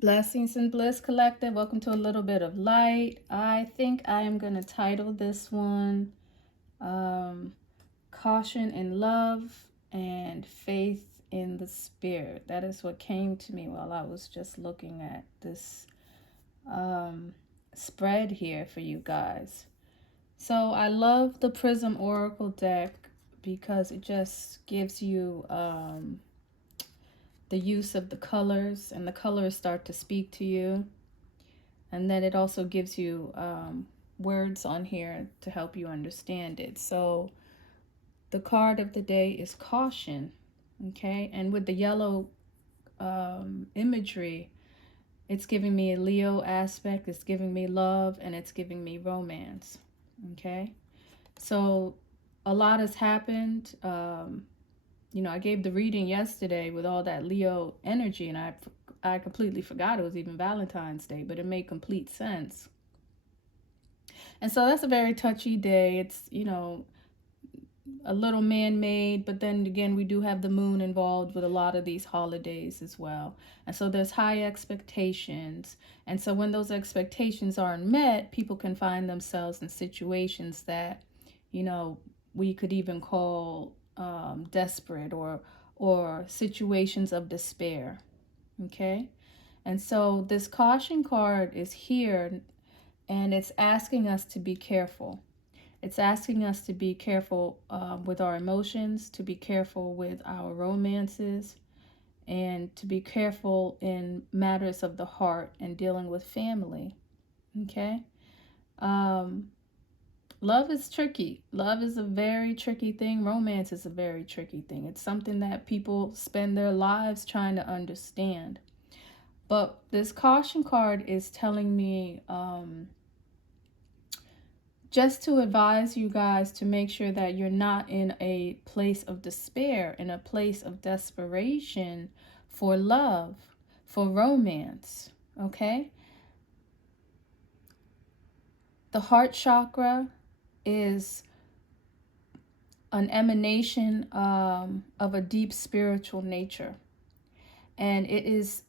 Blessings and Bliss Collective. Welcome to a little bit of light. I think I am going to title this one Caution in Love and Faith in the Spirit. That is what came to me while I was just looking at this spread here for you guys. So I love the Prism Oracle deck because it just gives you the use of the colors, and the colors start to speak to you. And then it also gives you words on here to help you understand it. So the card of the day is caution. Okay, and with the yellow imagery, it's giving me a Leo aspect, it's giving me love, and it's giving me romance. Okay, so a lot has happened. I gave the reading yesterday with all that Leo energy, and I completely forgot it was even Valentine's Day, but it made complete sense. And so that's a very touchy day. It's, a little man-made, but then again, we do have the moon involved with a lot of these holidays as well. And so there's high expectations. And so when those expectations aren't met, people can find themselves in situations that, we could even call desperate or situations of despair. Okay? And so this caution card is here, and it's asking us to be careful. It's asking us to be careful with our emotions, to be careful with our romances, and to be careful in matters of the heart and dealing with family. Okay? Love is tricky. Love is a very tricky thing. Romance is a very tricky thing. It's something that people spend their lives trying to understand. But this caution card is telling me just to advise you guys to make sure that you're not in a place of despair, in a place of desperation for love, for romance, okay? The heart chakra is an emanation of a deep spiritual nature. And it is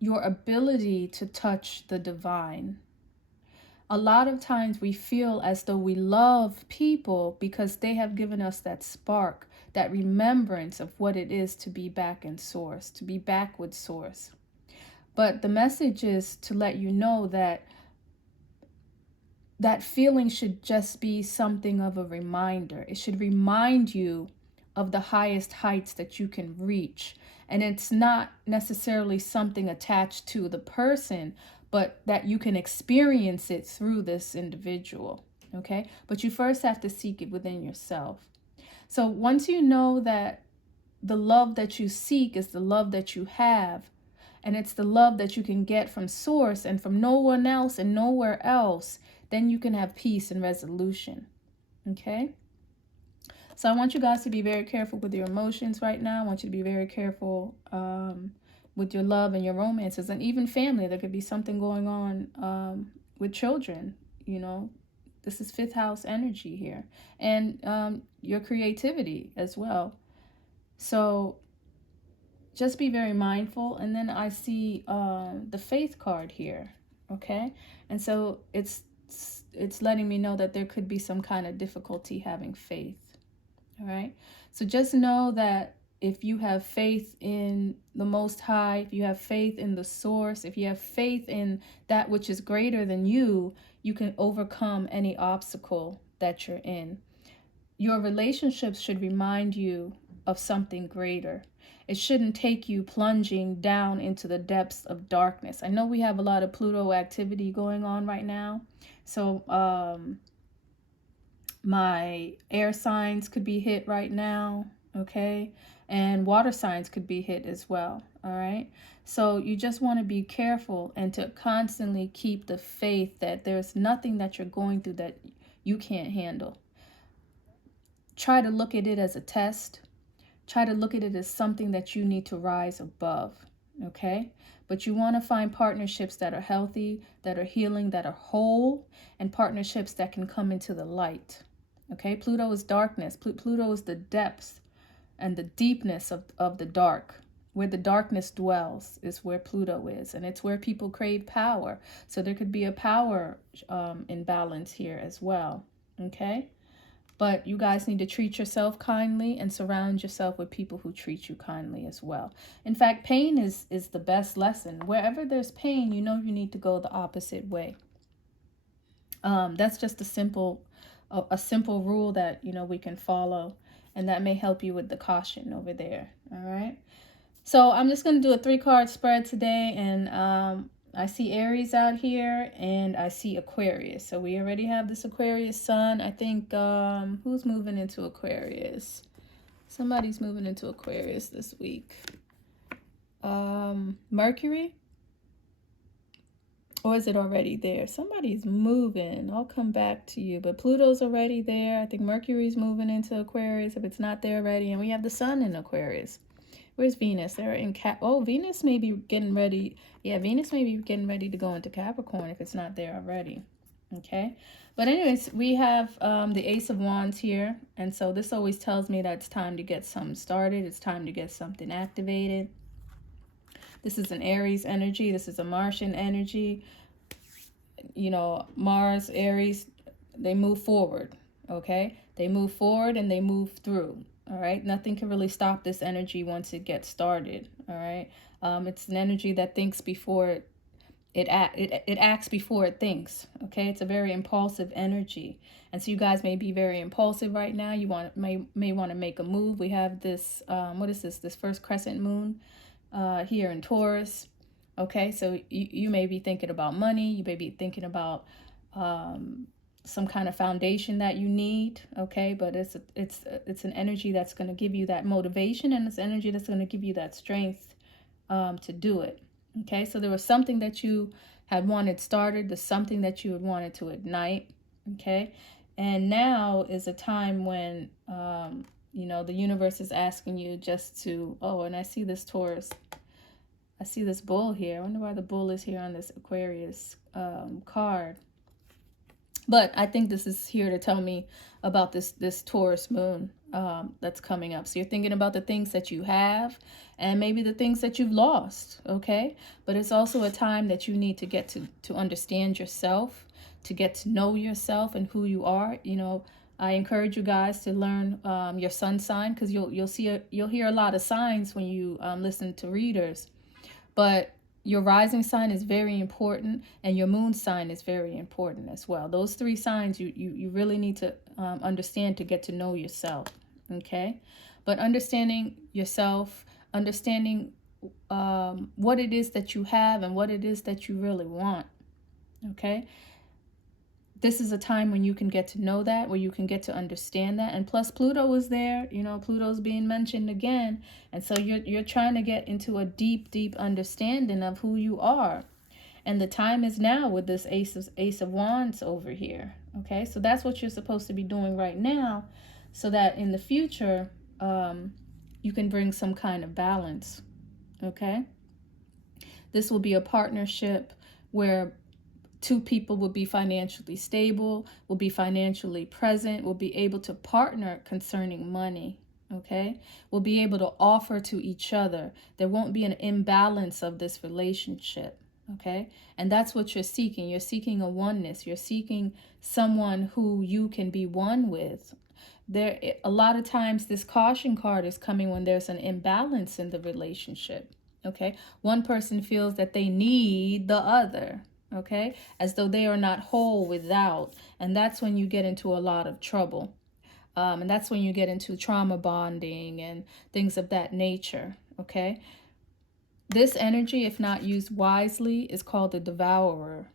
your ability to touch the divine. A lot of times we feel as though we love people because they have given us that spark, that remembrance of what it is to be back in source, to be back with source. But the message is to let you know that that feeling should just be something of a reminder. It should remind you of the highest heights that you can reach. And it's not necessarily something attached to the person, but that you can experience it through this individual. Okay? But you first have to seek it within yourself. So once you know that the love that you seek is the love that you have, and it's the love that you can get from source and from no one else and nowhere else, then you can have peace and resolution. Okay? So I want you guys to be very careful with your emotions right now. I want you to be very careful with your love and your romances, and even family. There could be something going on with children. This is fifth house energy here, and your creativity as well. So just be very mindful. And then I see the faith card here. Okay, and so it's letting me know that there could be some kind of difficulty having faith. All right. So just know that if you have faith in the Most High, if you have faith in the source, if you have faith in that which is greater than you, you can overcome any obstacle that you're in. Your relationships should remind you of something greater. It shouldn't take you plunging down into the depths of darkness. I know we have a lot of Pluto activity going on right now. So, my air signs could be hit right now, okay? And water signs could be hit as well, all right? So you just want to be careful and to constantly keep the faith that there's nothing that you're going through that you can't handle. Try to look at it as a test. Try to look at it as something that you need to rise above, okay? But you want to find partnerships that are healthy, that are healing, that are whole, and partnerships that can come into the light. Okay, Pluto is darkness. Pluto is the depths and the deepness of the dark. where the darkness dwells is where Pluto is, and it's where people crave power. So there could be a power imbalance here as well. Okay, but you guys need to treat yourself kindly and surround yourself with people who treat you kindly as well. In fact, pain is the best lesson. Wherever there's pain, you know you need to go the opposite way. That's just a simple rule that, you know, we can follow, and that may help you with the caution over there. All right. So I'm just going to do a 3-card spread today, and I see Aries out here, and I see Aquarius. So we already have this Aquarius sun. I think, who's moving into Aquarius? Somebody's moving into Aquarius this week. Mercury? Or is it already there? Somebody's moving. I'll come back to you. But Pluto's already there. I think Mercury's moving into Aquarius if it's not there already. And we have the sun in Aquarius. Where's Venus? They're in Venus may be getting ready. Yeah, Venus may be getting ready to go into Capricorn if it's not there already. Okay. But anyways, we have the Ace of Wands here. And so this always tells me that it's time to get something started. It's time to get something activated. This is an Aries energy. This is a Martian energy. You know, Mars, Aries, they move forward, okay? They move forward and they move through, all right? Nothing can really stop this energy once it gets started, all right? It's an energy that thinks before it acts before it thinks, okay? It's a very impulsive energy. And so you guys may be very impulsive right now. You may want to make a move. We have this, what is this? This first crescent moon here in Taurus. Okay, so you may be thinking about money. You may be thinking about some kind of foundation that you need. Okay, but it's an energy that's going to give you that motivation, and it's energy that's going to give you that strength to do it. Okay, so there was something that you had wanted started. There's something that you had wanted to ignite. Okay, and now is a time when you know, the universe is asking you just to, oh, and I see this Taurus. I see this bull here. I wonder why the bull is here on this Aquarius card. But I think this is here to tell me about this Taurus moon that's coming up. So you're thinking about the things that you have and maybe the things that you've lost, okay? But it's also a time that you need to get to understand yourself, to get to know yourself and who you are. You know, I encourage you guys to learn your sun sign, because you'll hear a lot of signs when you listen to readers. But your rising sign is very important, and your moon sign is very important as well. Those 3 signs you really need to understand to get to know yourself, okay? But understanding yourself, understanding what it is that you have and what it is that you really want, okay? This is a time when you can get to know that, where you can get to understand that. And plus Pluto is there, you know, Pluto's being mentioned again. And so you're trying to get into a deep understanding of who you are. And the time is now with this Ace of Wands over here. Okay, so that's what you're supposed to be doing right now, so that in the future, you can bring some kind of balance. Okay, this will be a partnership where 2 people will be financially stable, will be financially present, will be able to partner concerning money, okay? Will be able to offer to each other. There won't be an imbalance of this relationship, okay? And that's what you're seeking. You're seeking a oneness. You're seeking someone who you can be one with. A lot of times this caution card is coming when there's an imbalance in the relationship, okay? One person feels that they need the other, okay, as though they are not whole without. And that's when you get into a lot of trouble. And that's when you get into trauma bonding and things of that nature, okay? This energy, if not used wisely, is called the devourer,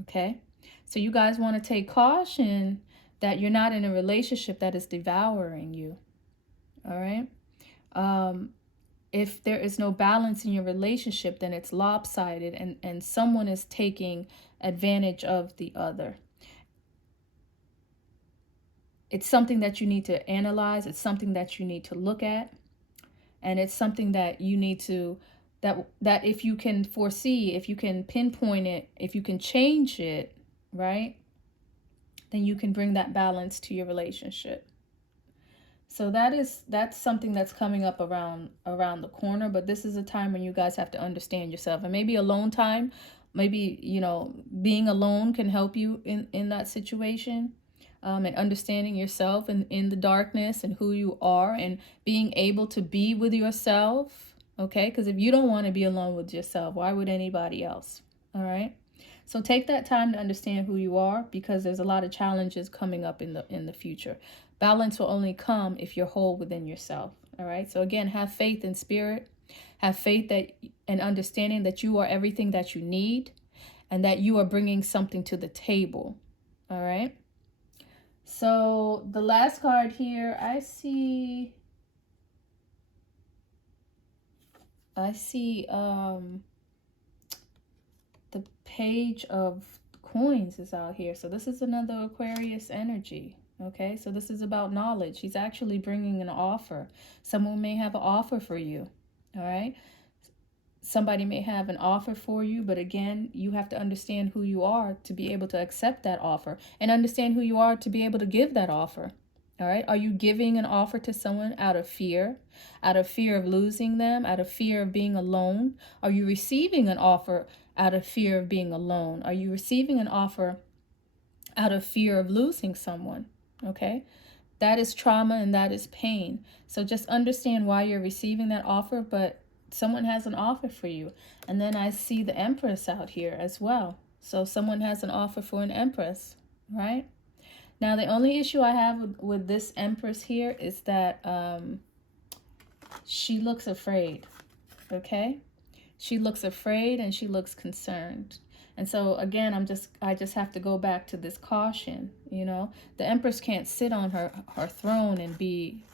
okay? So you guys want to take caution that you're not in a relationship that is devouring you, all right? If there is no balance in your relationship, then it's lopsided, and someone is taking advantage of the other. It's something that you need to analyze. It's something that you need to look at. And it's something that you need to, that if you can foresee, if you can pinpoint it, if you can change it, right, then you can bring that balance to your relationship. So that's something that's coming up around the corner, but this is a time when you guys have to understand yourself. And maybe alone time, maybe, you know, being alone can help you in that situation. And understanding yourself and in the darkness and who you are and being able to be with yourself. Okay, because if you don't want to be alone with yourself, why would anybody else? All right. So take that time to understand who you are, because there's a lot of challenges coming up in the future. Balance will only come if you're whole within yourself. All right. So again, have faith in spirit. Have faith that and understanding that you are everything that you need and that you are bringing something to the table. All right. So the last card here, I see the page of coins is out here. So this is another Aquarius energy. Okay, so this is about knowledge. He's actually bringing an offer. Someone may have an offer for you. All right. Somebody may have an offer for you, but again, you have to understand who you are to be able to accept that offer, and understand who you are to be able to give that offer. All right. Are you giving an offer to someone out of fear of losing them, out of fear of being alone? Are you receiving an offer out of fear of being alone? Are you receiving an offer out of fear of losing someone? Okay. That is trauma and that is pain. So just understand why you're receiving that offer, but someone has an offer for you. And then I see the Empress out here as well. So someone has an offer for an Empress, right? Now, the only issue I have with this Empress here is that she looks afraid, okay? She looks afraid and she looks concerned. And so, again, I just have to go back to this caution, you know? The Empress can't sit on her throne and be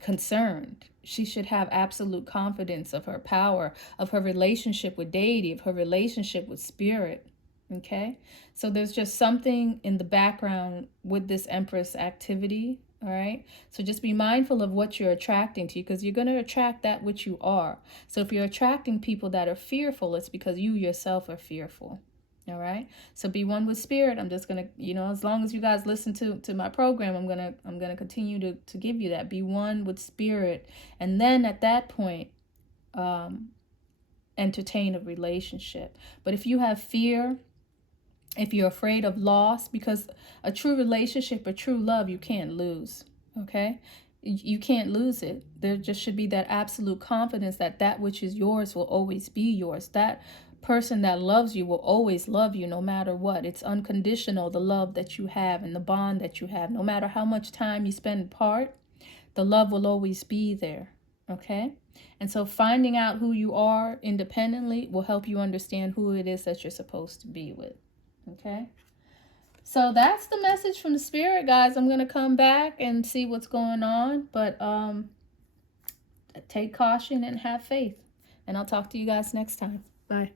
concerned. She should have absolute confidence of her power, of her relationship with deity, of her relationship with spirit. Okay, so there's just something in the background with this Empress activity. All right, so just be mindful of what you're attracting to you, because you're going to attract that which you are. So if you're attracting people that are fearful, it's because you yourself are fearful. All right, so be one with spirit. I'm just gonna, you know, as long as you guys listen to my program, I'm gonna continue to give you that. Be one with spirit, and then at that point, entertain a relationship. But if you have fear, if you're afraid of loss, because a true relationship, a true love, you can't lose, okay? You can't lose it. There just should be that absolute confidence that that which is yours will always be yours. That person that loves you will always love you no matter what. It's unconditional, the love that you have and the bond that you have. No matter how much time you spend apart, the love will always be there, okay? And so finding out who you are independently will help you understand who it is that you're supposed to be with. Okay, so that's the message from the spirit, guys. I'm going to come back and see what's going on, but take caution and have faith. And I'll talk to you guys next time. Bye.